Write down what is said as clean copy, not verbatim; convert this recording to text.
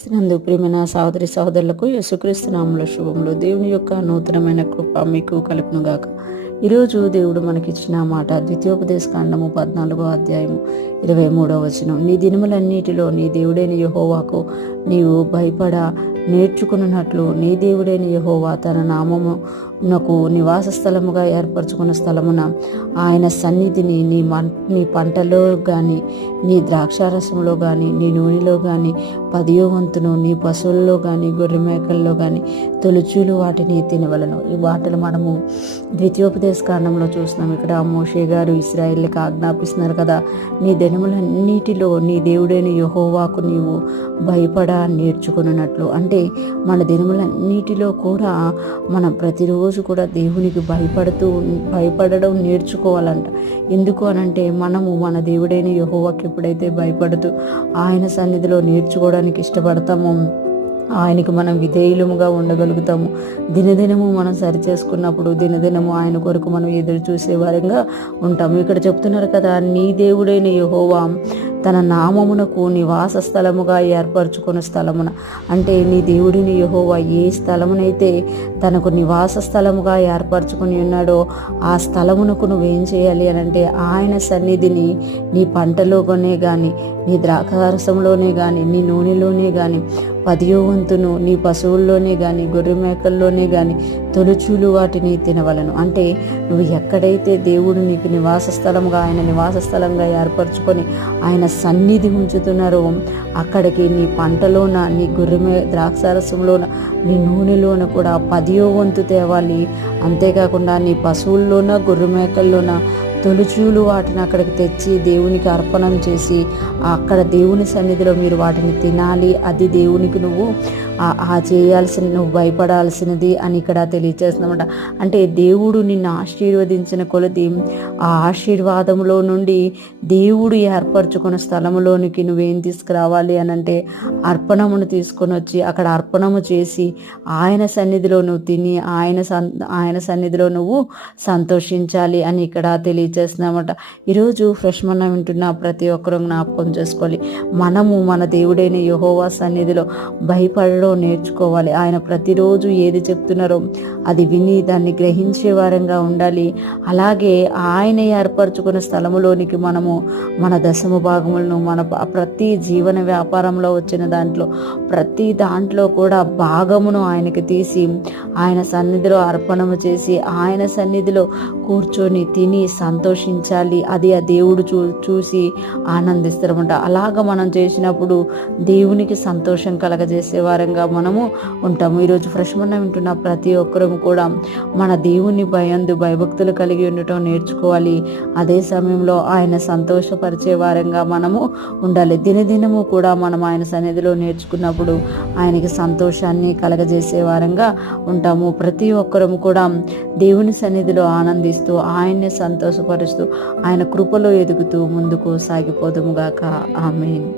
నందు ప్రియమైన సహోదరి సహోదరులకు యేసుక్రీస్తు నామములో శుభములు. దేవుని యొక్క నూతనమైన కృప మీకు కలుగును గాక. ఈరోజు దేవుడు మనకిచ్చిన మాట ద్వితీయోపదేశ కాండము 14వ అధ్యాయము 23వ వచనం. నీ దినములన్నిటిలో నీ దేవుడైన యెహోవాకు నీవు భయపడ నేర్చుకున్నట్లు నీ దేవుడైన యెహోవా తన నామమునకు నివాస స్థలముగా ఏర్పరచుకున్న స్థలమున ఆయన సన్నిధిని నీ పంటలో కానీ, నీ ద్రాక్షారసంలో కానీ, నీ నూనెలో కానీ 10వ వంతును నీ పశువుల్లో కానీ, గొర్రె మేకల్లో కానీ తొలుచూలు వాటిని తినవలను. ఈ మాటలు మనము ద్వితీయోపదేశ కాండంలో చూస్తున్నాం. ఇక్కడ మోషే గారు ఇశ్రాయేలుకి ఆజ్ఞాపిస్తున్నారు కదా, నీ దినములన్నిటిలో నీ దేవుడైన యెహోవాకు నీవు భయపడ నేర్చుకున్నట్లు. అంటే మన దినములన్నిటిలో కూడా మనం ప్రతిరోజు కూడా దేవునికి భయపడడం నేర్చుకోవాలంట. ఎందుకు అనంటే మనము మన దేవుడైన యెహోవాకి ఎప్పుడైతే భయపడుతూ ఆయన సన్నిధిలో నేర్చుకోవడానికి ఇష్టపడతామో ఆయనకు మనం విధేయులముగా ఉండగలుగుతాము. దినదినము మనం సరి చేసుకున్నప్పుడు దినదినము ఆయన కొరకు మనం ఎదురు చూసే వారంగా ఉంటాము. ఇక్కడ చెప్తున్నారు కదా, నీ దేవుడైన యెహోవా తన నామమునకు నివాస స్థలముగా ఏర్పరచుకున్న స్థలమున. అంటే నీ దేవుడిని యెహోవా ఏ స్థలమునైతే తనకు నివాస స్థలముగా ఏర్పరచుకుని ఉన్నాడో ఆ స్థలమునకు నువ్వేం చేయాలి అనంటే ఆయన సన్నిధిని నీ పంటలోనే కానీ, నీ ద్రాక్షారసంలోనే కానీ, నీ నూనెలోనే కానీ 10వ వంతును నీ పశువుల్లోనే కానీ, గొర్రె మేకల్లోనే కానీ తొలుచూలు వాటిని తినవలను. అంటే నువ్వు ఎక్కడైతే దేవుడు నీకు నివాస స్థలంగా, ఆయన నివాస స్థలంగా ఏర్పరచుకొని ఆయన సన్నిధి ఉంచుతున్నారో అక్కడికి నీ పంటలోన, నీ ద్రాక్షారసంలోన, నీ నూనెలోన కూడా 10వ వంతు తేవాలి. అంతేకాకుండా నీ పశువుల్లోన, గొర్రె మేకల్లోన తొలుచూలు వాటిని అక్కడికి తెచ్చి దేవునికి అర్పణం చేసి అక్కడ దేవుని సన్నిధిలో మీరు వాటిని తినాలి. అది దేవునికి నువ్వు నువ్వు భయపడాల్సినది అని ఇక్కడ తెలియజేస్తున్నామంట. అంటే దేవుడు నిన్ను ఆశీర్వదించిన కొలది ఆ ఆశీర్వాదంలో నుండి దేవుడు ఏర్పరచుకున్న స్థలంలోనికి నువ్వేం తీసుకురావాలి అనంటే అర్పణమును తీసుకొని వచ్చి అక్కడ అర్పణము చేసి ఆయన సన్నిధిలో నువ్వు తిని ఆయన సన్నిధిలో నువ్వు సంతోషించాలి అని ఇక్కడ తెలియజేస్తున్నామట. ఈరోజు ఫ్రెష్ మన్నా వింటున్న ప్రతి ఒక్కరూ జ్ఞాపకం చేసుకోవాలి, మనము మన దేవుడైన యెహోవా సన్నిధిలో భయపడడం నేర్చుకోవాలి. ఆయన ప్రతిరోజు ఏది చెప్తున్నారో అది విని దాన్ని గ్రహించే వారంగా ఉండాలి. అలాగే ఆయన ఏర్పరచుకున్న స్థలములోనికి మనము మన దశమ భాగములను, మన ప్రతి జీవన వ్యాపారంలో వచ్చిన దాంట్లో ప్రతి దాంట్లో కూడా భాగమును ఆయనకి తీసి ఆయన సన్నిధిలో అర్పణము చేసి ఆయన సన్నిధిలో కూర్చొని తిని సంతోషించాలి. అది ఆ దేవుడు చూసి ఆనందిస్తారన్నమాట. అలాగ మనం చేసినప్పుడు దేవునికి సంతోషం కలగజేసే వారంగా మనము ఉంటాము. ఈరోజు ఫ్రెష్ మన్నా వింటున్న ప్రతి ఒక్కరూ కూడా మన దేవుని భయభక్తులు కలిగి ఉండటం నేర్చుకోవాలి. అదే సమయంలో ఆయన సంతోషపరిచే వారంగా మనము ఉండాలి. దినదినము కూడా మనం ఆయన సన్నిధిలో నేర్చుకున్నప్పుడు ఆయనకి సంతోషాన్ని కలగజేసే వారంగా ఉంటాము. ప్రతి ఒక్కరూ కూడా దేవుని సన్నిధిలో ఆనందిస్తూ ఆయన్ని సంతోషపరుస్తూ ఆయన కృపలో ఎదుగుతూ ముందుకు సాగిపోదుముగాక. ఆమేన్.